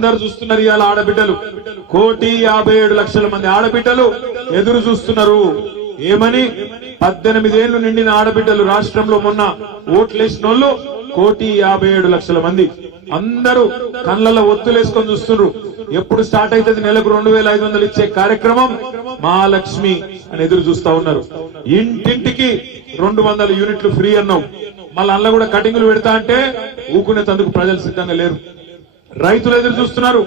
అందరు చూస్తున్నారు ఇవాళ ఆడబిడ్డలు 1,57,00,000 మంది ఆడబిడ్డలు ఎదురు చూస్తున్నారు ఏమని 18 ఏళ్లు నిండిన ఆడబిడ్డలు రాష్ట్రంలో మొన్న ఓట్లేసిన వాళ్ళు 1,57,00,000 మంది అందరూ కళ్ళల్లో ఒత్తులేసుకొని చూస్తున్నారు ఎప్పుడు స్టార్ట్ అవుతుంది నెలకు 2,500 ఇచ్చే కార్యక్రమం మహాలక్ష్మి అని ఎదురు చూస్తా ఉన్నారు ఇంటింటికి 200 యూనిట్లు ఫ్రీ అన్నాం మళ్ళీ అందులో కూడా కటింగ్లు పెడతా అంటే ఊకునేందుకు ప్రజలు సిద్ధంగా లేరు రైతులు ఎదురు చూస్తున్నారు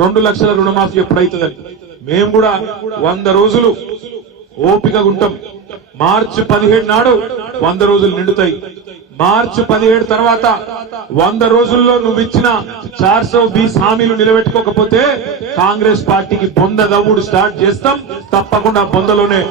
2 లక్షల రుణమాఫీ ఎప్పుడైతుందని మేము కూడా 100 రోజులు ఓపికగా ఉంటాం మార్చి 17 నాడు 100 రోజులు నిండుతాయి మార్చి 17 తర్వాత 100 రోజుల్లో నువ్వు ఇచ్చిన 420 హామీలు నిలబెట్టుకోకపోతే కాంగ్రెస్ పార్టీకి బొంద దవ్వుడు స్టార్ట్ చేస్తాం తప్పకుండా బొందలోనే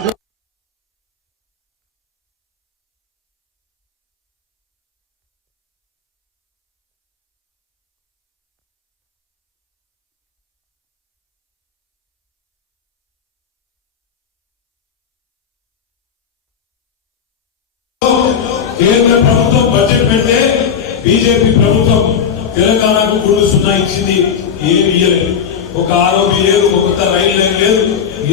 కేంద్ర ప్రభుత్వం బడ్జెట్ పెడితే బీజేపీ ప్రభుత్వం తెలంగాణకు 0 ఇచ్చింది ఏమి ఇయ్యలేదు ఒక ఆరోపి లేదు ఒక కొత్త రైలు లైన్ లేదు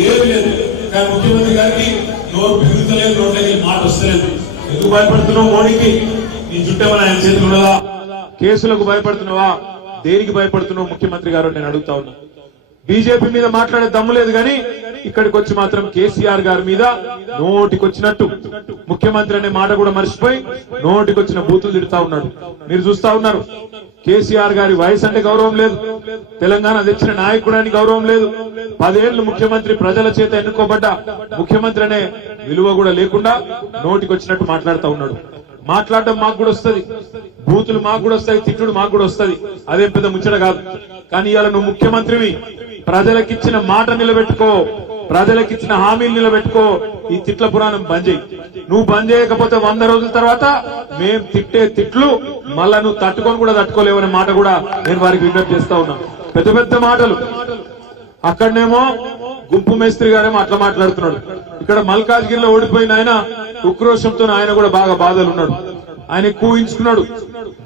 ఏమి లేదు కానీ ముఖ్యమంత్రి గారికి నోరు పెరుగుతలేదు నోట్లకి మాట వస్తలేదు ఎందుకు భయపడుతున్నావు మోడీకి నీ చుట్టేమని ఆయన చేతులు ఉన్నదా కేసులకు భయపడుతున్నావా దేనికి భయపడుతున్నావు ముఖ్యమంత్రి గారు నేను అడుగుతా ఉన్నా బీజేపీ మీద మాట్లాడే దమ్ము లేదు కానీ ఇక్కడికి వచ్చి మాత్రం కేసీఆర్ గారి మీద నోటికొచ్చినట్టు ముఖ్యమంత్రి అనే మాట కూడా మర్చిపోయి నోటికొచ్చిన బూతులు తిడతా ఉన్నాడు మీరు చూస్తా ఉన్నారు కేసీఆర్ గారి వయసు అంటే గౌరవం లేదు తెలంగాణ తెచ్చిన నాయకుడానికి గౌరవం లేదు 10 ఏళ్లు ముఖ్యమంత్రి ప్రజల చేత ఎన్నుకోబడ్డ ముఖ్యమంత్రి అనే విలువ కూడా లేకుండా నోటికొచ్చినట్టు మాట్లాడుతూ ఉన్నాడు మాట్లాడడం మాకు కూడా వస్తుంది బూతులు మాకు కూడా వస్తాయి తిట్టుడు మాకు కూడా వస్తుంది అదేం పెద్ద ముచ్చట కాదు కానీ ఇవాళ నువ్వు ముఖ్యమంత్రివి ప్రజలకిచ్చిన మాట నిలబెట్టుకో ప్రజలకిచ్చిన హామీలు నిలబెట్టుకో ఈ తిట్ల పురాణం బంద్ చేయి నువ్వు బంద్ చేయకపోతే 100 రోజుల తర్వాత మేం తిట్టే తిట్లు మళ్ళా నువ్వు తట్టుకొని కూడా తట్టుకోలేవనే మాట కూడా నేను వారికి విజ్ఞప్తి చేస్తా ఉన్నా పెద్ద పెద్ద మాటలు అక్కడనేమో గుంపు మేస్త్రి గారేమో అట్లా మాట్లాడుతున్నాడు ఇక్కడ మల్కాజ్గిరిలో ఓడిపోయిన ఆయన ఉక్రోషంతో ఆయన కూడా బాగా బాధలు ఉన్నాడు ఆయన కూయించుకున్నాడు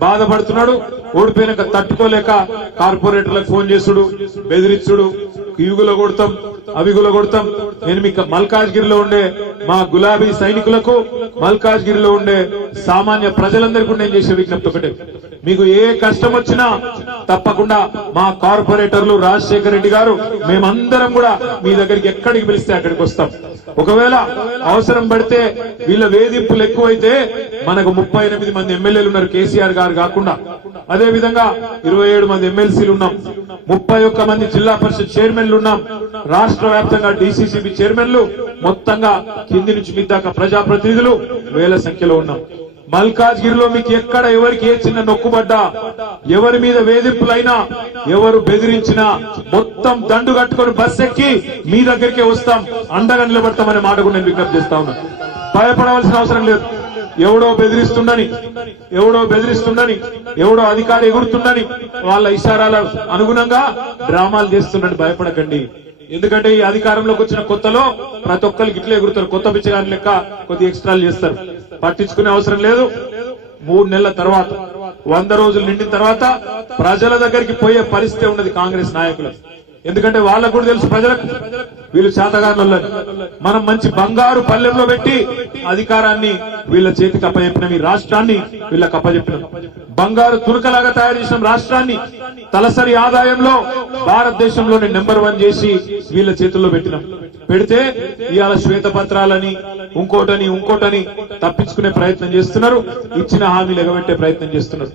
బాధపడుతున్నాడు ఓడిపోయినాక తట్టుకోలేక కార్పొరేటర్లకు ఫోన్ చేసుడు బెదిరించుడు ఇగులో కొడతాం అవిగులో కొడతాం నేను మీకు మల్కాజ్గిరిలో ఉండే మా గులాబీ సైనికులకు మల్కాజ్గిరిలో ఉండే సామాన్య ప్రజలందరికీ నేను చేసే విజ్ఞప్తి ఒకటే మీకు ఏ కష్టం వచ్చినా తప్పకుండా మా కార్పొరేటర్లు రాజశేఖర రెడ్డి గారు మేమందరం కూడా మీ దగ్గరికి ఎక్కడికి పిలిస్తే అక్కడికి వస్తాం ఒకవేళ అవసరం పడితే వీళ్ళ వేధింపులు ఎక్కువైతే మనకు 38 మంది ఎమ్మెల్యేలు ఉన్నారు కేసీఆర్ గారు కాకుండా అదే విధంగా 27 మంది ఎమ్మెల్సీలు ఉన్నాం 31 మంది జిల్లా పరిషత్ చైర్మన్లు ఉన్నాం రాష్ట్ర వ్యాప్తంగా డీసీసీబీ చైర్మన్లు మొత్తంగా కింది నుంచి మీ దాకా ప్రజాప్రతినిధులు వేల సంఖ్యలో ఉన్నాం మల్కాజ్గిరిలో మీకు ఎక్కడ ఎవరికి ఏ చిన్న నొక్కుబడ్డా ఎవరి మీద వేధింపులైనా ఎవరు బెదిరించినా మొత్తం దండు కట్టుకొని బస్ ఎక్కి మీ దగ్గరికే వస్తాం అండగా నిలబడతామనే మాట కూడా నేను విజ్ఞప్తి చేస్తా ఉన్నా భయపడవలసిన అవసరం లేదు ఎవడో బెదిరిస్తుండని ఎవడో అధికారి ఎగురుతుండని వాళ్ళ ఇషారాల అనుగుణంగా డ్రామాలు చేస్తుండని భయపడకండి ఎందుకంటే ఈ అధికారంలోకి వచ్చిన కొత్తలో ప్రతి ఒక్కరికి ఇట్లా ఎగురుతారు కొత్త పిచ్చగాని లెక్క కొద్ది ఎక్స్ట్రాలు చేస్తారు పట్టించుకునే అవసరం లేదు 3 నెలల తర్వాత 100 రోజులు నిండిన తర్వాత ప్రజల దగ్గరికి పోయే పరిస్థితి ఉన్నది కాంగ్రెస్ నాయకులు ఎందుకంటే వాళ్ళకు కూడా తెలుసు ప్రజలకు వీళ్ళు చేతగానులని మనం మంచి బంగారు పల్లెంలో పెట్టి అధికారాన్ని వీళ్ళ చేతికి అప్పచెప్పినాం ఈ రాష్ట్రాన్ని వీళ్ళకి అప్పచెప్పినాం బంగారు తురకలాగా తయారు చేసిన రాష్ట్రాన్ని తలసరి ఆదాయంలో భారతదేశంలోనే నెంబర్ 1 చేసి వీళ్ళ చేతుల్లో పెట్టినాం పెడితే ఇవాళ శ్వేతపత్రాలని ఇంకోటని తప్పించుకునే ప్రయత్నం చేస్తున్నారు ఇచ్చిన హామీలు ఎగబెట్టే ప్రయత్నం చేస్తున్నారు